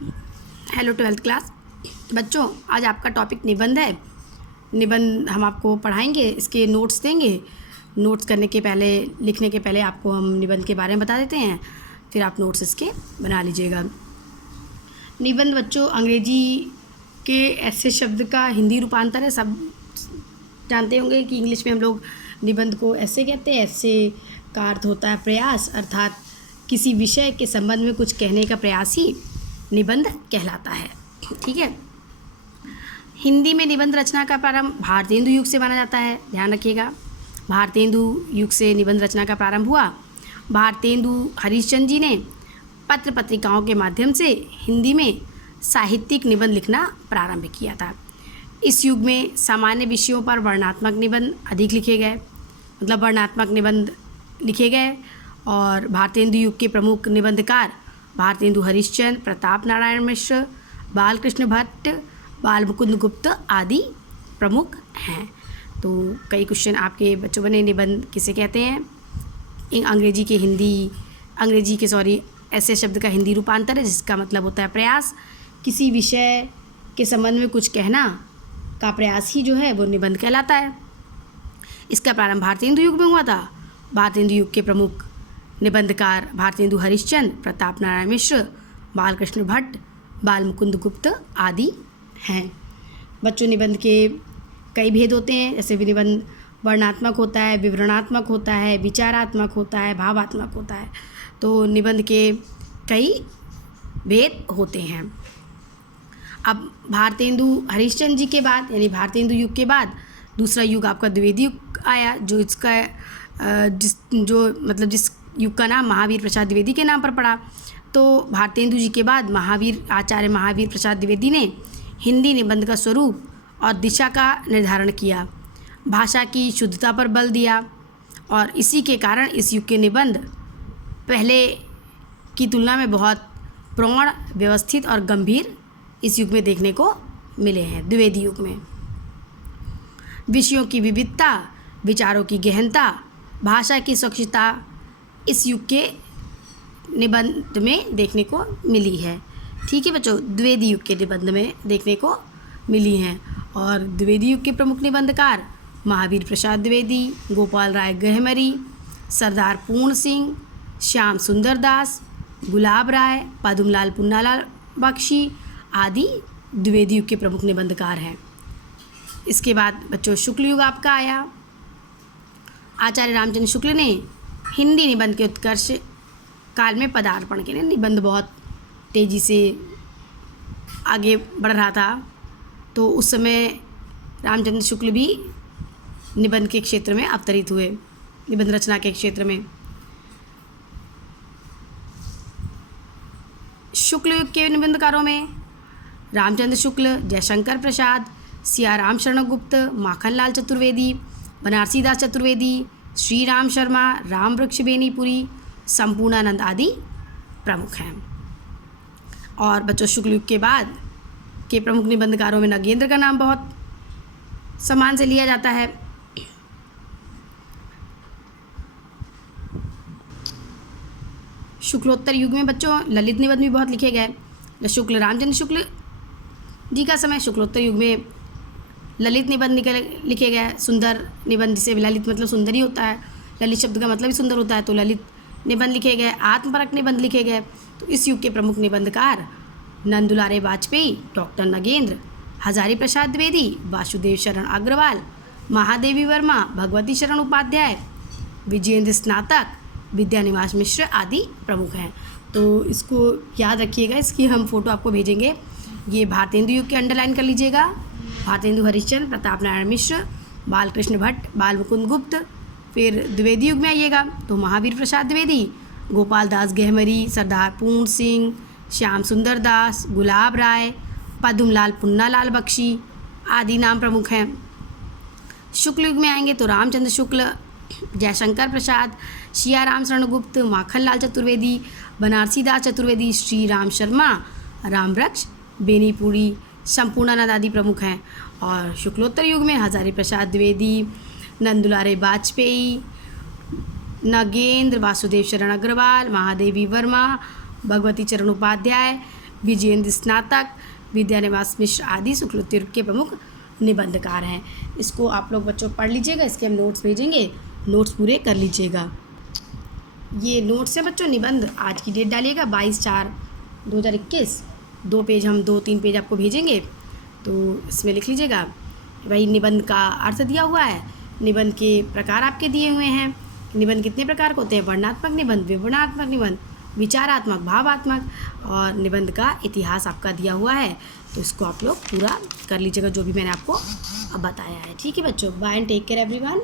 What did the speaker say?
Hello 12th class बच्चों, आज आपका टॉपिक निबंध है। निबंध हम आपको पढ़ाएंगे, इसके नोट्स देंगे। नोट्स करने के पहले, लिखने के पहले आपको हम निबंध के बारे में बता देते हैं, फिर आप नोट्स इसके बना लीजिएगा। निबंध बच्चों अंग्रेजी के ऐसे शब्द का हिंदी रूपांतर है। सब जानते होंगे कि इंग्लिश में हम लोग निबंध को ऐसे कहते हैं। ऐसे का अर्थ होता है प्रयास, अर्थात किसी विषय के संबंध में कुछ कहने का प्रयास ही निबंध कहलाता है। ठीक है। हिंदी में निबंध रचना का प्रारंभ भारतेंदु युग से माना जाता है। ध्यान रखिएगा, भारतेंदु युग से निबंध रचना का प्रारंभ हुआ। भारतेंदु हरिश्चंद्र जी ने पत्र पत्रिकाओं के माध्यम से हिंदी में साहित्यिक निबंध लिखना प्रारंभ किया था। इस युग में सामान्य विषयों पर वर्णनात्मक निबंध अधिक लिखे गए, मतलब वर्णनात्मक निबंध लिखे गए। और भारतेंदु युग के प्रमुख निबंधकार भारतेंदु हरिश्चंद्र, प्रताप नारायण मिश्र, बालकृष्ण भट्ट, बाल मुकुंद गुप्त आदि प्रमुख हैं। तो कई क्वेश्चन आपके बच्चों बने, निबंध किसे कहते हैं? अंग्रेजी के ऐसे शब्द का हिंदी रूपांतर है जिसका मतलब होता है प्रयास। किसी विषय के संबंध में कुछ कहना का प्रयास ही जो है वो निबंध कहलाता है। इसका प्रारंभ भारतेंदु युग में हुआ था। भारतेंदु युग के प्रमुख निबंधकार भारतेंदु हरिश्चंद्र, प्रताप नारायण मिश्र, बालकृष्ण भट्ट, बाल मुकुंद गुप्त आदि हैं। बच्चों निबंध के कई भेद होते हैं, जैसे भी निबंध वर्णनात्मक होता है, विवरणात्मक होता है, विचारात्मक होता है, भावात्मक होता है। तो निबंध के कई भेद होते हैं। अब भारतेंदु हरिश्चंद्र जी के बाद, यानी भारतेंदु युग के बाद दूसरा युग आपका द्विवेदी युग आया, जिस युग का नाम महावीर प्रसाद द्विवेदी के नाम पर पड़ा। तो भारतेंदु जी के बाद आचार्य महावीर प्रसाद द्विवेदी ने हिंदी निबंध का स्वरूप और दिशा का निर्धारण किया, भाषा की शुद्धता पर बल दिया, और इसी के कारण इस युग के निबंध पहले की तुलना में बहुत प्रौढ़, व्यवस्थित और गंभीर इस युग में देखने को मिले हैं। द्विवेदी युग में विषयों की विविधता, विचारों की गहनता, भाषा की स्वच्छता इस युग के निबंध में देखने को मिली है। ठीक है बच्चों, द्विवेदी युग के निबंध में देखने को मिली हैं। और द्विवेदी युग के प्रमुख निबंधकार महावीर प्रसाद द्विवेदी, गोपाल राय गहमरी, सरदार पूर्ण सिंह, श्याम सुंदर दास, गुलाब राय, पद्मलाल पुन्नालाल बख्शी आदि द्विवेदी युग के प्रमुख निबंधकार हैं। इसके बाद बच्चों शुक्ल युग आपका आया। आचार्य रामचंद्र शुक्ल ने हिंदी निबंध के उत्कर्ष काल में पदार्पण किया। निबंध बहुत तेज़ी से आगे बढ़ रहा था, तो उस समय रामचंद्र शुक्ल भी निबंध के क्षेत्र में अवतरित हुए, निबंध रचना के क्षेत्र में। शुक्ल युग के निबंधकारों में रामचंद्र शुक्ल, जयशंकर प्रसाद, सियाराम शरण गुप्त, माखनलाल चतुर्वेदी, बनारसी दास चतुर्वेदी, श्री राम शर्मा, राम वृक्ष बेनीपुरी, संपूर्णानंद आदि प्रमुख हैं। और बच्चों शुक्ल युग के बाद के प्रमुख निबंधकारों में नगेंद्र का नाम बहुत सम्मान से लिया जाता है। शुक्लोत्तर युग में बच्चों ललित निबंध भी बहुत लिखे गए। रामचंद्र शुक्ल जी का समय शुक्लोत्तर युग में ललित निबंध लिखे गए। सुंदर निबंध, जिसे ललित मतलब सुंदर ही होता है, ललित शब्द का मतलब ही सुंदर होता है, तो ललित निबंध लिखे गए। आत्मपरक निबंध लिखे गए। तो इस युग के प्रमुख निबंधकार नंदुलारे वाजपेयी, डॉक्टर नगेंद्र, हजारी प्रसाद द्विवेदी, वासुदेव शरण अग्रवाल, महादेवी वर्मा, भगवती शरण उपाध्याय, विजयेंद्र स्नातक, विद्यानिवास मिश्र आदि प्रमुख हैं। तो इसको याद रखिएगा, इसकी हम फोटो आपको भेजेंगे। ये भारतेंदु युग के अंडरलाइन कर लीजिएगा। भारतेंदु हरिश्चंद्र, प्रताप नारायण मिश्र, बालकृष्ण भट्ट, बाल मुकुंद गुप्त। फिर द्विवेदी युग में आइएगा तो महावीर प्रसाद द्विवेदी, गोपाल दास गहमरी, सरदार पूर्ण सिंह, श्याम सुंदर दास, गुलाब राय, पद्मलाल पुन्नालाल बख्शी आदि नाम प्रमुख हैं। शुक्ल युग में आएंगे तो रामचंद्र शुक्ल, जयशंकर प्रसाद, सियाराम शरण गुप्त, माखनलाल चतुर्वेदी, बनारसी दास चतुर्वेदी, श्री राम शर्मा, राम वृक्ष बेनीपुरी, संपूर्णानंद आदि प्रमुख हैं। और शुक्लोत्तर युग में हजारी प्रसाद द्विवेदी, नंदुलारे वाजपेयी, नगेंद्र, वासुदेव शरण अग्रवाल, महादेवी वर्मा, भगवती चरण उपाध्याय, विजयेंद्र स्नातक, विद्यानिवास मिश्र आदि शुक्लोत्तर युग के प्रमुख निबंधकार हैं। इसको आप लोग बच्चों पढ़ लीजिएगा, इसके हम नोट्स भेजेंगे, नोट्स पूरे कर लीजिएगा। ये नोट्स है बच्चों, निबंध आज की डेट डालिएगा 22/4/2021। 2 पेज हम 2-3 पेज आपको भेजेंगे, तो इसमें लिख लीजिएगा। भाई निबंध का अर्थ दिया हुआ है, निबंध के प्रकार आपके दिए हुए हैं। निबंध कितने प्रकार के होते हैं? वर्णनात्मक निबंध, विवरणात्मक निबंध, विचारात्मक, भावात्मक, और निबंध का इतिहास आपका दिया हुआ है। तो इसको आप लोग पूरा कर लीजिएगा जो भी मैंने आपको अब बताया है। ठीक है बच्चों, bye and take care everyone.